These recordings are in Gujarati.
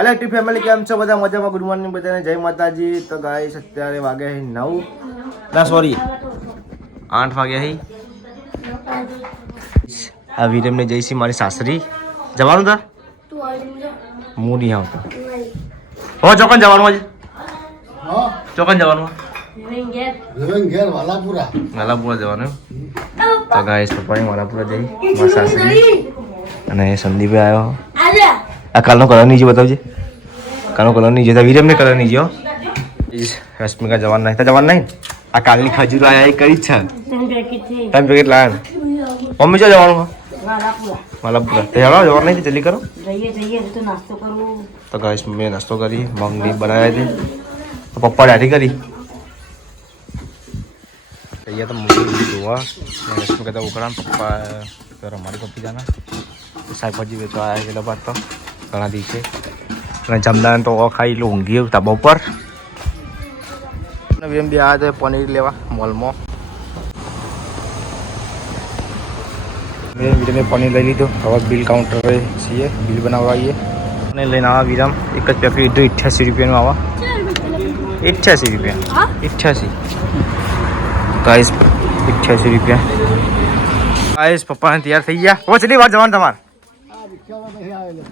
હેલો ટી ફેમિલી, કેમ છો બધા? મજામાં? ગુડ મોર્નિંગ બધાને, જય માતાજી. તો ગાઈસ અત્યારે વાગ્યા છે 9 ના સોરી 8 વાગ્યા છે. આ વિરમને જઈશી મારી સાસરી. જવાનું તા હું નહીં આવતો. હો ચોકન જવાનું આજે? ચોકન જવાનું? વાલાપુરા જવાનું. તો ગાઈસ પપ્પાની વાલાપુરા જઈ મારી સાસરી અને સંદીપે આવ્યો. આ કાલનો કલર નહીં જો બતાવજે. કાલનો કલર નહીં જોતા, વિરમને કલર નહીં જો. રશ્મિકા જવાન નહીં, જવાન નહીં. આ કાલની ખજૂર આયા એ કરી જ છે. તમે પેકેટ લાયા. મમ્મી જો જવાનું વાલાપુરા. તો હેડો જવાનું નહીં, જલ્દી કરો. તો ગાઈસ મમ્મીએ નાસ્તો કરી, મગની બનાવ્યા હતી. તો પપ્પા દાઢી કરી. અહીંયા તો મમ્મી જોવા રશ્મિકા તો ઉકળા. પપ્પા રમાડી પપ્પી જાના શાકભાજી વેચવા આવ્યા છે. લોકો તો ઘણા દિવસે અને જમદાન તો ખાઈ લો ઊંઘી ધાબા ઉપર. વિરમ બી આવ્યા હતા પનીર લેવા મોલમાં. વિરમે પનીર લઈ લીધું. હવે બિલ કાઉન્ટરે છીએ, બિલ બનાવવા આવીએ. અને લઈને આવા વિરમ એક જ પેપર લીધું 88 રૂપિયાનું. આવા 88 રૂપિયા, 88 ગાઈસ, 88 રૂપિયા. ગાઈસ પપ્પાને તૈયાર થઈ ગયા. ઓ ચલી વાર જવાનું તમારે?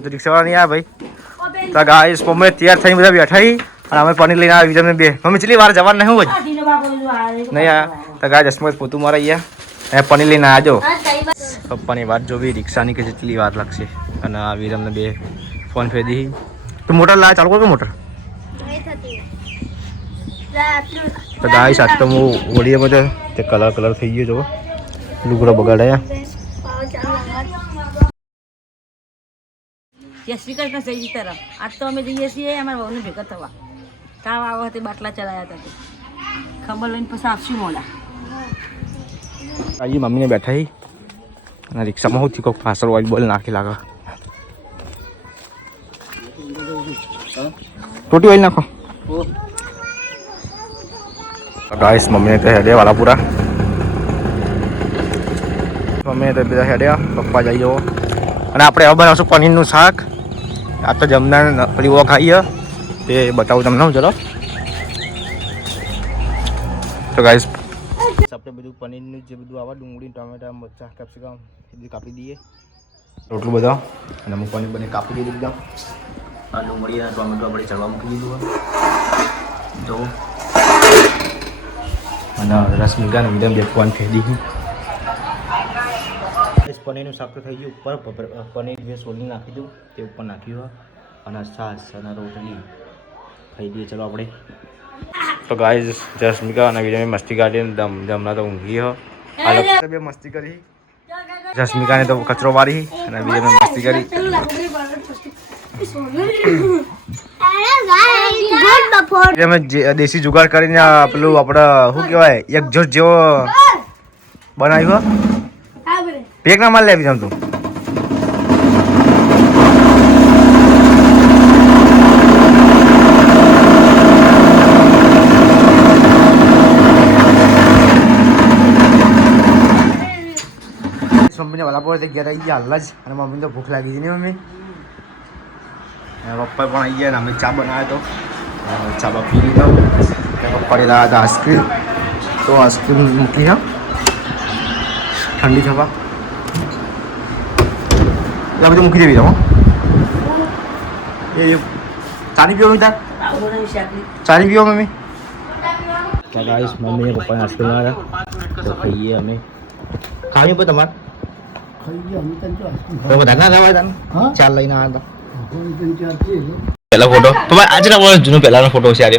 તો રિક્ષાવાળા નહીં આવ્યા ભાઈ. તો ગાઈસ મમ્મી તૈયાર થઈને બધા બેઠા અને અમે પનીર લઈને આવી વિરમને બે. મમ્મી ચલી વાર જવાનું નહીં હોય નહીં આવ્યા. તો ગાય જસમત પોતું મારા અહીંયા પનીર લઈને આવજો. પપ્પાની વાત જોવી રિક્ષાની કે જેટલી વાર લાગશે. અને આ વિરમને બે ફોન ફેરી દીધી. તો મોટર લાવ ચાલુ કરો કે મોટર. તો ગાઈસ આજ તો હું ઓળીએ બધે તે કલર થઈ ગયો. જો લુગડો બગાડ્યા. જય શ્રી કૃષ્ણ સહી તરફ. આજ તો અમે જઈએ છીએ અમારા બહુને ભેગા થવા. કામ આવા તે બાટલા ચલાવ્યા હતા. ખબર લઈને પછી આપશું મોડા. આજી મમ્મીને બેઠા હી અને રિક્ષામાં હું થી ફાસર ઓઇલ બોલ નાખી લાગે. ટોટી ઓઇલ નાખો. ગાઈસ મમ્મીને તો હેડે વાલાપુરા. મમ્મીને તો બધા હેડ્યા. પપ્પા જઈ જવો અને આપણે હવે બનાવશું પનીરનું શાક. આ તો જમના પેલી વો ખાઈએ તે બતાવું તમને. ચલો તો ગાઈસ આપણે બધું પનીરનું જે બધું આવે ડુંગળી ટમેટા મરચાં કેપ્સિકમ બધું કાપી દઈએ. રોટલું બધા અને હું પનીર બને કાપી દીધું એકદમ. આ ડુંગળી અને ટમેટો આપણે ચડવા મૂકી દીધું જો. અને રસમિકાને એકદમ બેફવાન ફેરી દીધું. પનીરનું શાક તો થઈ ગયું. ઉપર પનીર જે સોલી નાખી દઉં તે ઉપર નાખ્યું અને છાશ અને રોટલી ખાઈ દઈએ. ચલો આપણે. તો ગાઈસ જસ્મિકા અને વિરમે મસ્તી કાઢીને જમના તો ઊંઘી હો. આ લોકો બે મસ્તી કરી. જસ્મિકાને તો કચરો વારી અને વિરમે મસ્તી કરી. અમે દેશી જુગાડ કરીને પેલું આપણે શું કહેવાય એક જોશ જેવો બનાવ્યો. પેક ના માલ લેવી જાઉં તું. મમ્મીને વાલાપુરા ગયા હતા હાલ જ. અને મમ્મીને તો ભૂખ લાગી હતી ને મમ્મી. પપ્પા પણ આવી ગયા. અમે ચા બનાવ્યો હતો. ચા બા પી લીધો. પપ્પાને લાવ્યા હતા આઈસ્ક્રીમ. તો આઈસ્ક્રીમ મૂકી હા ઠંડી થવા. એટલે બધું મૂકી દેવી જાઓ. એ ચાની પીવો મમ્મી? તાર ચાની પીવો મમ્મી? તો ગાઈસ મમ્મીને પપ્પાને આઈસ્ક્રીમ આવ્યા તો ખાઈએ અમે. ખાવી પણ તમારે બધા ના ખાવા તને ચાલ લઈને આવ્યા હતા. પહેલા ફોટો તમારે આજના વર્ષ જૂનો પહેલાનો ફોટો છે. આજે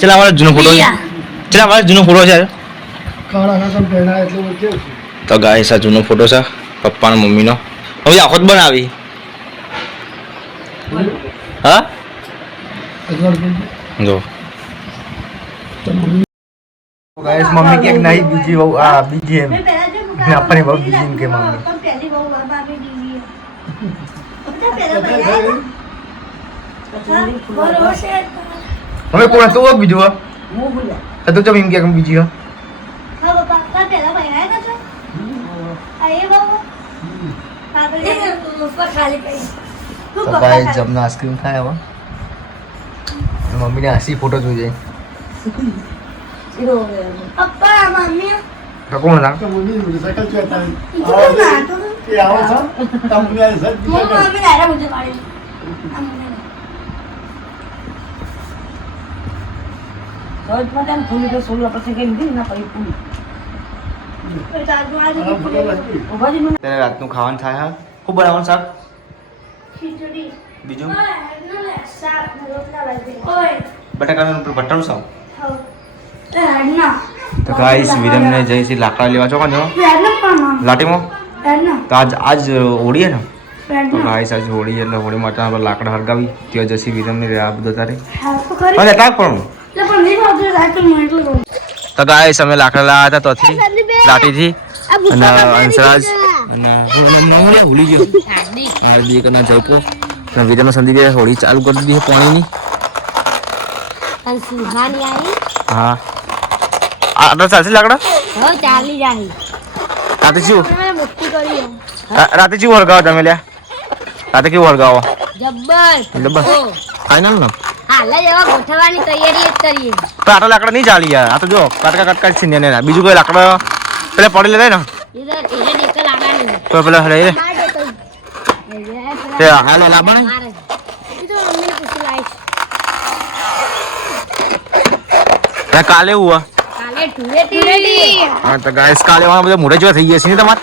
ચલા વર્ષ જૂનો ફોટો છે. ચલા વર્ષ જૂનો ફોટો છે. તો ગાઈસ આ જૂનો ફોટો છે પપ્પા અને મમ્મીનો. હવે આખો જ બનાવી હા જો. ગાઈસ મમ્મી કે નહીં બીજી બહુ આ બીજી એમ આપણી બહુ બીજી એમ કે મમ્મી. હવે કોણ તો બીજું હા તો ચમ એમ કે બીજી હા તો ગાઈસ જમના આઈસ્ક્રીમ ખાય હવે મમ્મીને હસી ફોટો જોઈએ પપ્પા મમ્મી તો કોણ હતા મમ્મી આરા મુજે પાડી રોજ મતલબ થોડી તો સોલો પછી કેમ દી ના પડી પૂરી ત્યારે રાતનું ખાવાનું થાય હા ખૂબ બનાવવાનું શાક ખીચડી બીજું શાક રોટલા લાગે ઓય બટાકાનું બટાનું શાક હા એના તો ગાઈસ વિરમને જઈશી લાકડા લેવા છો કાં એના પણ લાટીમાં એના તો આજ હોળી હે ને તો એના ગાઈસ આજ હોળી એટલે હોળી માટે આપણે લાકડા હળગાવી ત્યાં જઈશી વિરમને આ બધો તારે હા તો ખરી અને એટલા પણ એટલે પણ નહીં આવતું સાયકલ માં એટલે કહું તો ગાઈસ અમે લાકડા લાવ્યા હતા તોથી લાટીથી અને અંશરાજ અને ભૂલી ગયો હાર્દિક અને જયપો અને વિરમના સંદીપે હોળી ચાલુ કરી દીધી પાણીની સુહાની આવી હા આટલા ચાલશે લાકડા હવે ચાલી જાય રાતે શું મોટી કરી રાતે શું વળગાવો તમે લ્યા રાતે કેવું વળગાવો જબ્બર એટલે બસ ફાઇનલ ને હાલ જ એવા ગોઠવવાની તૈયારી જ કરીએ તો આટલા લાકડા નહીં ચાલી યાર આ તો જો કટકા કટકા છે ને બીજું કોઈ લાકડા પેલા પડી લેતા ને ઇધર એને નીકળ આવાની તો પેલા રે માર તે હાલ લાવવા ને મારે ઇધર મમ્મીને પૂછી લાઈશ કાલે હુઆ કાલે ટુરેટી હા તો ગાઈસ કાલે વાળા બધા મોઢે જેવા થઈ ગયા છે ને તમારે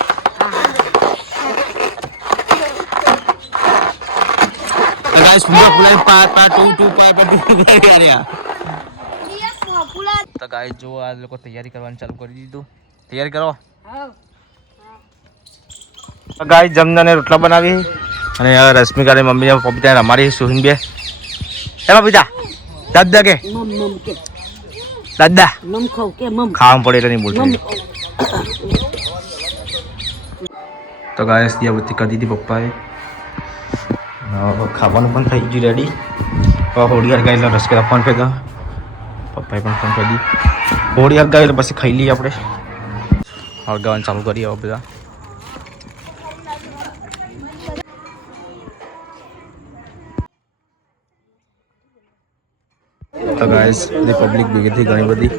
તો ગાઈસ પૂરા પૂરા પા 2 પા તો ગાઈસ જો આ લોકો તૈયારી કરવાની ચાલુ કરી દીધું તૈયારી કરો તો ગાઈસ જમનાને રોટલા બનાવી અને રશ્મિકાને મમ્મીને પપ્પીને અમારી સુહિન બે એમાં પીતા દાદા કે દાદા મમ ખાવ કે મમ ખાવા પડે એટલે નહીં બોલતી તો ગાઈસ દિયા બત્તી કરી દીધી પપ્પાએ ખાવાનું પણ થઈ ગયું રેડી હોળી હરગાઈ એટલે રસકે ફોન કર્યો પપ્પાએ પણ ફોન કરી દીધી હોળી હરગાઈ એટલે પછી ખાઈ લઈએ આપણે હરગાવાનું ચાલુ કરીએ હવે બધા તો ગાઈસ બધી પબ્લિક ભેગી થઈ ઘણી બધી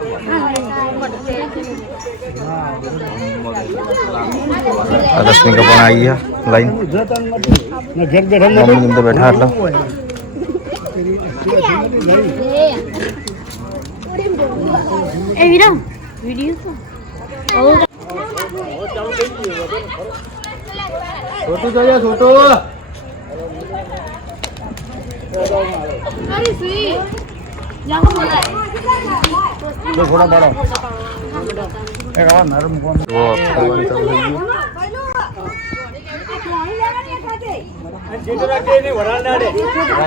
રશ્મિકા પણ આવી ગયા લાઈન મમ્મી અંદર બેઠા એટલે એ વિરમ વિડિયો છોટું જોઈએ છોટું અરે સી જાગો બોલા થોડા બડો એક આ નરમ કોણ વો ખાવાનું ચાલુ થઈ ગયું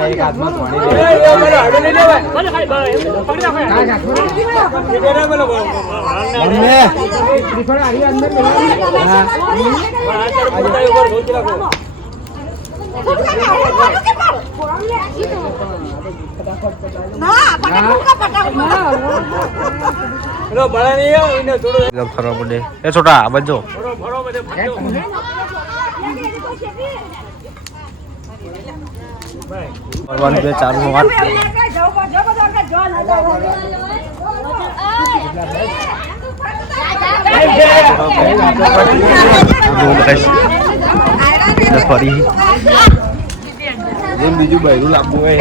એક હાથમાં પાણી ફરવા પડે એ છોટા આ બાજુ ફરવાનું છે ચાલુ વાત ફરી બીજું બહેરું લાવવું હોય